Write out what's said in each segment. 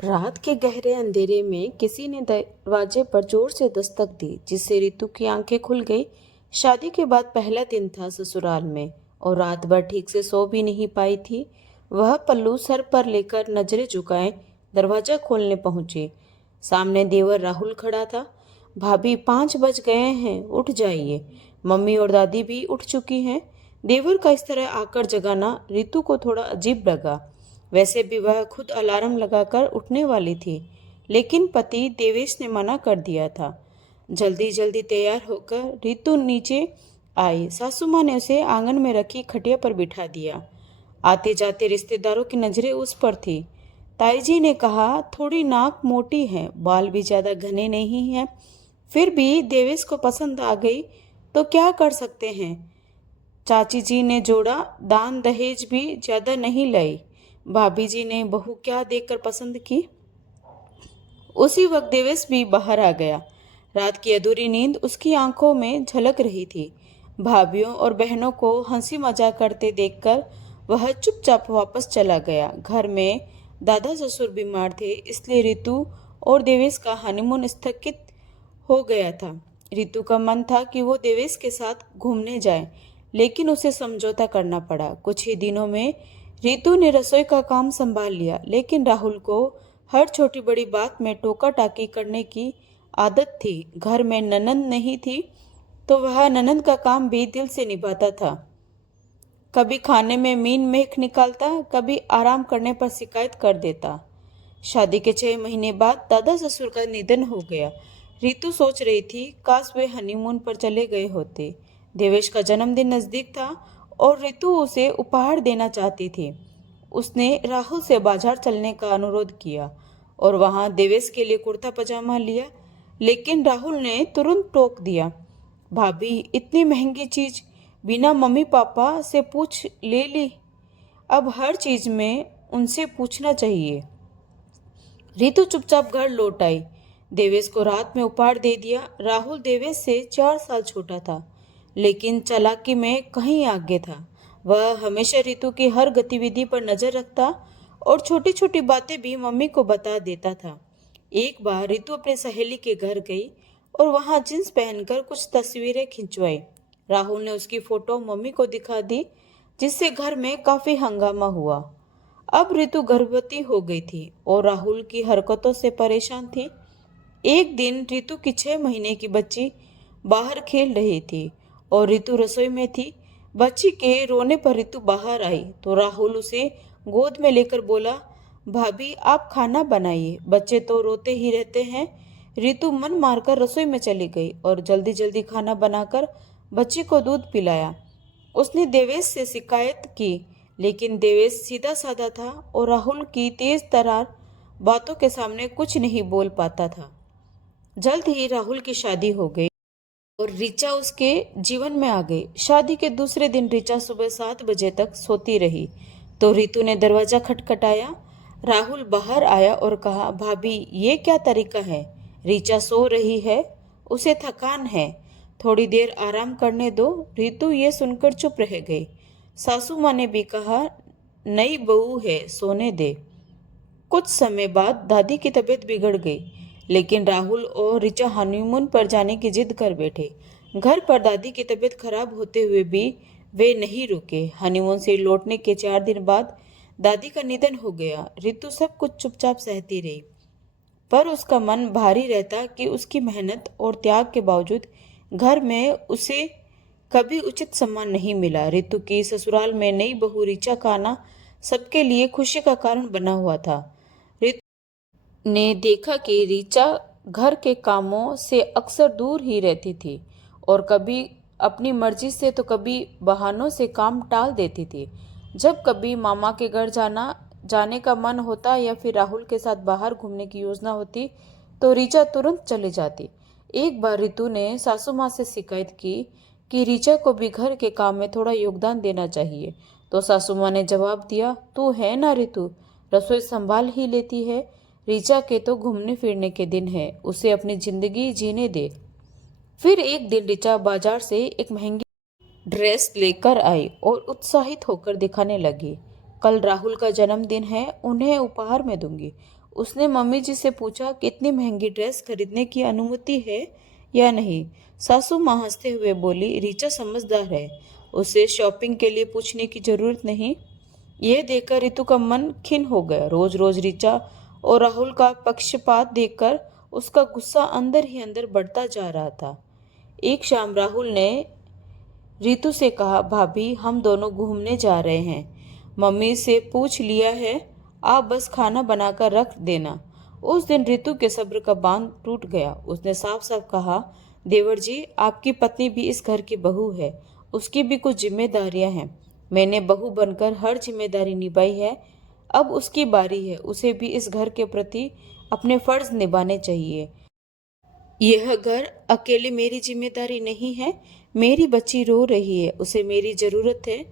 रात के गहरे अंधेरे में किसी ने दरवाजे पर जोर से दस्तक दी, जिससे रितु की आंखें खुल गई। शादी के बाद पहला दिन था ससुराल में और रात भर ठीक से सो भी नहीं पाई थी। वह पल्लू सर पर लेकर नजरें झुकाए दरवाजा खोलने पहुंची। सामने देवर राहुल खड़ा था। भाभी, 5 बज गए हैं, उठ जाइए। मम्मी और दादी भी उठ चुकी हैं। देवर का इस तरह आकर जगाना रितु को थोड़ा अजीब लगा। वैसे भी वह खुद अलार्म लगाकर उठने वाली थी, लेकिन पति देवेश ने मना कर दिया था। जल्दी जल्दी तैयार होकर रितु नीचे आई। सासू माँ ने उसे आंगन में रखी खटिया पर बिठा दिया। आते जाते रिश्तेदारों की नजरें उस पर थी। ताई जी ने कहा, थोड़ी नाक मोटी है, बाल भी ज्यादा घने नहीं हैं। फिर भी देवेश को पसंद आ गई तो क्या कर सकते हैं। चाची जी ने जोड़ा, दान दहेज भी ज्यादा नहीं लाई। भाभी जी ने बहू क्या देखकर पसंद की। उसी वक्त देवेश भी बाहर आ गया। रात की अधूरी नींद उसकी आंखों में झलक रही थी। भाभीियों और बहनों को हंसी मजाक करते देखकर वह चुपचाप वापस चला गया। घर में दादा ससुर बीमार थे, इसलिए रितु और देवेश का हनीमून स्थगित हो गया था। रितु का मन था कि वो देवेश के साथ घूमने जाए, लेकिन उसे समझौता करना पड़ा। कुछ ही दिनों में रितु ने रसोई का काम संभाल लिया, लेकिन राहुल को हर छोटी बड़ी बात में टोका टाकी करने की आदत थी। घर में ननंद नहीं थी तो वह ननंद का काम भी दिल से निभाता था। कभी खाने में मीन मेख निकालता, कभी आराम करने पर शिकायत कर देता। शादी के 6 महीने बाद दादा ससुर का निधन हो गया। रितु सोच रही थी, काश वे हनीमून पर चले गए होते। देवेश का जन्मदिन नजदीक था और रितु उसे उपहार देना चाहती थी। उसने राहुल से बाजार चलने का अनुरोध किया और वहां देवेश के लिए कुर्ता पजामा लिया, लेकिन राहुल ने तुरंत टोक दिया। भाभी, इतनी महंगी चीज बिना मम्मी पापा से पूछ ले ली। अब हर चीज में उनसे पूछना चाहिए। रितु चुपचाप घर लौट आई। देवेश को रात में उपहार दे दिया। राहुल देवेश से 4 साल छोटा था, लेकिन चालाकी में कहीं आगे था। वह हमेशा रितु की हर गतिविधि पर नजर रखता और छोटी छोटी बातें भी मम्मी को बता देता था। एक बार रितु अपने सहेली के घर गई और वहां जींस पहनकर कुछ तस्वीरें खिंचवाई। राहुल ने उसकी फोटो मम्मी को दिखा दी, जिससे घर में काफी हंगामा हुआ। अब रितु गर्भवती हो गई थी और राहुल की हरकतों से परेशान थी। एक दिन रितु की 6 महीने की बच्ची बाहर खेल रही थी और रितु रसोई में थी। बच्ची के रोने पर रितु बाहर आई तो राहुल उसे गोद में लेकर बोला, भाभी आप खाना बनाइए, बच्चे तो रोते ही रहते हैं। रितु मन मारकर रसोई में चली गई और जल्दी जल्दी खाना बनाकर बच्ची को दूध पिलाया। उसने देवेश से शिकायत की, लेकिन देवेश सीधा साधा था और राहुल की तेज तर्रार बातों के सामने कुछ नहीं बोल पाता था। जल्द ही राहुल की शादी हो गई और ऋचा उसके जीवन में आ गई। शादी के दूसरे दिन ऋचा सुबह 7 बजे तक सोती रही तो रितु ने दरवाजा खटखटाया। राहुल बाहर आया और कहा, भाभी ये क्या तरीका है? ऋचा सो रही है, उसे थकान है, थोड़ी देर आराम करने दो। रितु ये सुनकर चुप रह गई। सासू माँ ने भी कहा, नई बहू है, सोने दे। कुछ समय बाद दादी की तबीयत बिगड़ गई, लेकिन राहुल और ऋचा हनीमून पर जाने की जिद कर बैठे। घर पर दादी की तबीयत खराब होते हुए भी वे नहीं रुके। हनीमून से लौटने के 4 दिन बाद दादी का निधन हो गया। रितु सब कुछ चुपचाप सहती रही, पर उसका मन भारी रहता कि उसकी मेहनत और त्याग के बावजूद घर में उसे कभी उचित सम्मान नहीं मिला। रितु की ससुराल में नई बहू ऋचा का आना सबके लिए खुशी का कारण बना हुआ था। रितु ने देखा कि ऋचा घर के कामों से अक्सर दूर ही रहती थी और कभी अपनी मर्जी से तो कभी बहानों से काम टाल देती थी। जब कभी मामा के घर जाने का मन होता या फिर राहुल के साथ बाहर घूमने की योजना होती तो ऋचा तुरंत चली जाती। एक बार रितु ने सासू माँ से शिकायत की कि ऋचा को भी घर के काम में थोड़ा योगदान देना चाहिए, तो सासू माँ ने जवाब दिया, तू है ना रितु, रसोई संभाल ही लेती है। ऋचा के तो घूमने फिरने के दिन है, उसे अपनी जिंदगी जीने दे। फिर एक दिन ऋचा बाजार से एक महंगी ड्रेस लेकर आई और उत्साहित होकर दिखाने लगी, कल राहुल का जन्मदिन है, उन्हें उपहार में दूंगी। उसने मम्मी जी से पूछा कि इतनी महंगी ड्रेस खरीदने की अनुमति है या नहीं। सासू माँ हंसते हुए बोली, रीचा समझदार है, उसे शॉपिंग के लिए पूछने की जरूरत नहीं। यह देखकर रितु का मन खिन्न हो गया। रोज रोज रीचा और राहुल का पक्षपात देखकर उसका गुस्सा अंदर ही अंदर बढ़ता जा रहा था। एक शाम राहुल ने रितु से कहा, भाभी हम दोनों घूमने जा रहे हैं, मम्मी से पूछ लिया है, आप बस खाना बनाकर रख देना। उस दिन रितु के सब्र का बांध टूट गया। उसने साफ साफ कहा, देवर जी आपकी पत्नी भी इस घर की बहू है, उसकी भी कुछ जिम्मेदारियां हैं। मैंने बहू बनकर हर जिम्मेदारी निभाई है, अब उसकी बारी है, उसे भी इस घर के प्रति अपने फर्ज निभाने चाहिए। यह घर अकेले मेरी जिम्मेदारी नहीं है। मेरी बच्ची रो रही है, उसे मेरी जरूरत है,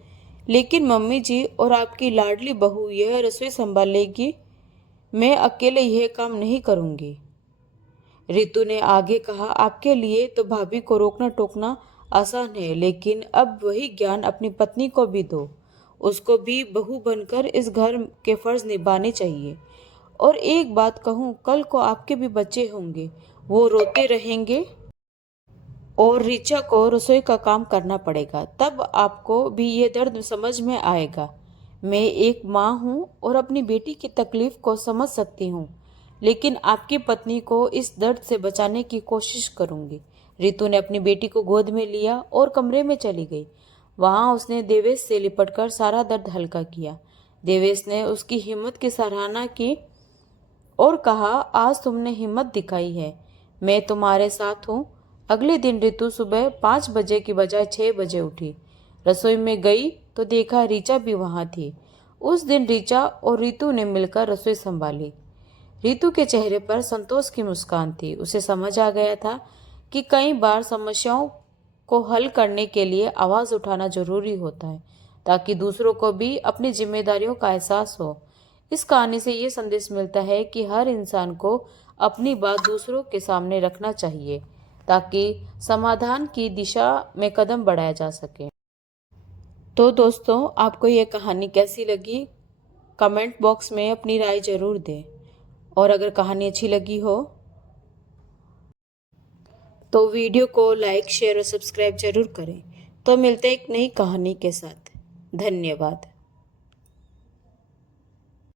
लेकिन मम्मी जी और आपकी लाडली बहू यह रसोई संभालेगी, मैं अकेले यह काम नहीं करूंगी। रितु ने आगे कहा, आपके लिए तो भाभी को रोकना टोकना आसान है, लेकिन अब वही ज्ञान अपनी पत्नी को भी दो। उसको भी बहू बनकर इस घर के फर्ज निभाने चाहिए। और एक बात कहूँ, कल को आपके भी बच्चे होंगे, वो रोते रहेंगे और ऋचा को रसोई का काम करना पड़ेगा, तब आपको भी ये दर्द समझ में आएगा। मैं एक माँ हूँ और अपनी बेटी की तकलीफ को समझ सकती हूँ, लेकिन आपकी पत्नी को इस दर्द से बचाने की कोशिश करूंगी। रितु ने अपनी बेटी को गोद में लिया और कमरे में चली गई। वहां उसने देवेश से लिपटकर सारा दर्द हल्का किया। देवेश ने उसकी हिम्मत की सराहना की और कहा, आज तुमने हिम्मत दिखाई है, मैं तुम्हारे साथ हूँ। अगले दिन रितु सुबह 5 बजे की बजाय 6 बजे उठी। रसोई में गई तो देखा रीचा भी वहां थी। उस दिन रीचा और रितु ने मिलकर रसोई संभाली। रितु के चेहरे पर संतोष की मुस्कान थी। उसे समझ आ गया था कि कई बार समस्याओं को हल करने के लिए आवाज उठाना जरूरी होता है, ताकि दूसरों को भी अपनी जिम्मेदारियों का एहसास हो। इस कहानी से ये संदेश मिलता है कि हर इंसान को अपनी बात दूसरों के सामने रखना चाहिए, ताकि समाधान की दिशा में कदम बढ़ाया जा सके। तो दोस्तों, आपको ये कहानी कैसी लगी? कमेंट बॉक्स में अपनी राय जरूर दें। और अगर कहानी अच्छी लगी हो तो वीडियो को लाइक, शेयर और सब्सक्राइब जरूर करें। तो मिलते हैं एक नई कहानी के साथ। धन्यवाद।